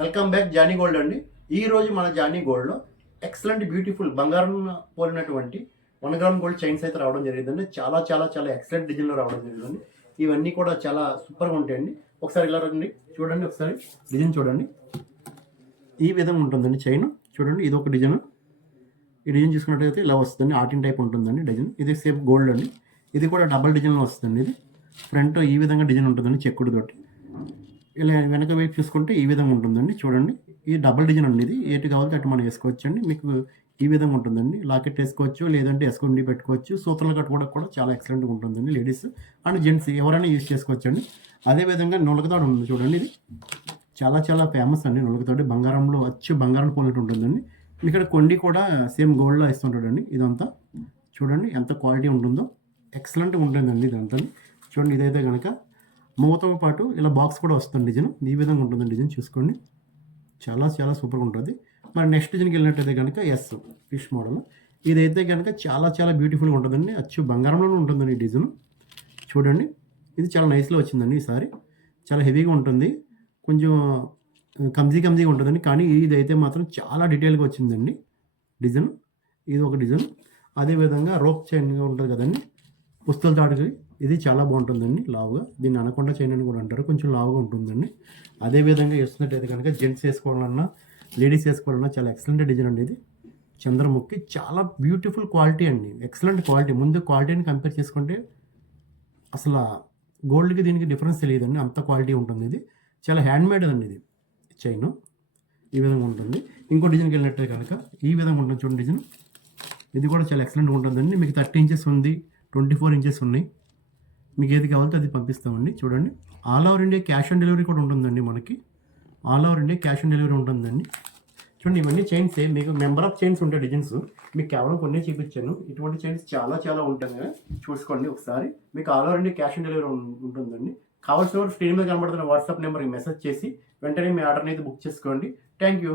Welcome back Johnny gold అండి. ఈ రోజు మన జానీ గోల్డ్లో ఎక్సలెంట్ బ్యూటిఫుల్ బంగారం పోలినటువంటి 1 గ్రామ్ గోల్డ్ చైన్స్ అయితే రావడం జరిగిందండి. చాలా చాలా చాలా ఎక్సలెంట్ డిజైన్లో రావడం జరిగిందండి. ఇవన్నీ కూడా చాలా సూపర్గా ఉంటాయండి. ఒకసారి ఇలా రండి, చూడండి, ఒకసారి డిజైన్ చూడండి. ఈ విధంగా ఉంటుందండి చైన్. చూడండి, ఇది ఒక డిజైన్. ఈ డిజైన్ చూసుకున్నట్టయితే ఇలా వస్తుందండి. ఆర్టిన్ టైప్ ఉంటుందండి డిజైన్. ఇది సేమ్ గోల్డ్ అండి. ఇది కూడా డబల్ డిజైన్లో వస్తుందండి. ఇది ఫ్రంట్ ఈ విధంగా డిజైన్ ఉంటుందండి చెక్కుడు తోటి. ఇలా వెనక వైపు చూసుకుంటే ఈ విధంగా ఉంటుందండి. చూడండి, ఇది డబల్ డిజైన్ అండి. ఇది ఎటు కావాలంటే అటు మనం వేసుకోవచ్చు అండి. మీకు ఈ విధంగా ఉంటుందండి. లాకెట్ వేసుకోవచ్చు, లేదంటే ఎస్కొండి పెట్టుకోవచ్చు. సూత్రాలు కట్టుకోవడానికి కూడా చాలా ఎక్సలెంట్గా ఉంటుందండి. లేడీస్ అండ్ జెంట్స్ ఎవరైనా యూజ్ చేసుకోవచ్చు అండి. అదేవిధంగా నులకతాడు ఉంది చూడండి. ఇది చాలా చాలా ఫేమస్ అండి. నులకతాడు బంగారంలో అచ్చు బంగారం పోలినట్టు ఉంటుందండి. ఇక్కడ కొండి కూడా సేమ్ గోల్డ్లో వేస్తుంటాడండి. ఇదంతా చూడండి ఎంత క్వాలిటీ ఉంటుందో, ఎక్సలెంట్గా ఉంటుందండి ఇదంతా. చూడండి, ఇదైతే కనుక మూతతో పాటు ఇలా బాక్స్ కూడా వస్తుంది డిజైన్. ఈ విధంగా ఉంటుందండి డిజైన్. చూసుకోండి, చాలా చాలా సూపర్గా ఉంటుంది. మరి నెక్స్ట్ డిజైన్కి వెళ్ళినట్టయితే కనుక ఫిష్ మోడల్. ఇదైతే కనుక చాలా చాలా బ్యూటిఫుల్గా ఉంటుందండి. అచ్చు బంగారంలోనే ఉంటుందండి ఈ డిజైన్. చూడండి, ఇది చాలా నైస్లో వచ్చిందండి. ఈసారి చాలా హెవీగా ఉంటుంది, కొంచెం కమ్జీగా ఉంటుందండి. కానీ ఇదైతే మాత్రం చాలా డీటెయిల్గా వచ్చిందండి డిజైన్. ఇది ఒక డిజైన్. అదేవిధంగా రోప్ చైన్గా ఉంటుంది కదండి, పుస్తల తాడుకి. ఇది చాలా బాగుంటుందండి లావుగా. దీన్ని అనకొండ చైన్ అని కూడా అంటారు. కొంచెం లావుగా ఉంటుందండి. అదేవిధంగా వేస్తున్నట్టయితే కనుక జెంట్స్ వేసుకోవాలన్నా లేడీస్ వేసుకోవాలన్నా చాలా ఎక్సలెంట్ డిజైన్ అండి. ఇది చంద్రముఖి చాలా బ్యూటిఫుల్ క్వాలిటీ అండి. Excellent quality. ముందు క్వాలిటీని కంపేర్ చేసుకుంటే అసలు గోల్డ్కి దీనికి డిఫరెన్స్ తెలియదండి, అంత క్వాలిటీ ఉంటుంది. ఇది చాలా హ్యాండ్మేడ్ అండి. ఇది చైన్ ఈ విధంగా ఉంటుంది. ఇంకో డిజైన్కి వెళ్ళినట్టయితే కనుక ఈ విధంగా ఉంటుంది చూడండి డిజైన్. ఇది కూడా చాలా ఎక్సలెంట్గా ఉంటుందండి. మీకు 30 ఇంచెస్ ఉంది, 24 ఇంచెస్ ఉన్నాయి. మీకు ఏది కావాలంటే అది పంపిస్తామండి. చూడండి, all over India cash on delivery కూడా ఉంటుందండి. మనకి all over India cash on delivery ఉంటుందండి. చూడండి, ఇవన్నీ చైన్స్ మీకు మెంబర్ ఆఫ్ చైన్స్ ఉంటాయి డిజైన్స్. మీకు కేవలం కొన్ని చూపించాను. ఇటువంటి చైన్స్ చాలా చాలా ఉంటుంది. చూసుకోండి ఒకసారి. మీకు all over India cash on delivery ఉంటుందండి. కావాల్సిన వారు స్క్రీన్ మీద కనబడుతున్న వాట్సాప్ నెంబర్కి మెసేజ్ చేసి వెంటనే మీ ఆర్డర్ని అయితే బుక్ చేసుకోండి. Thank you.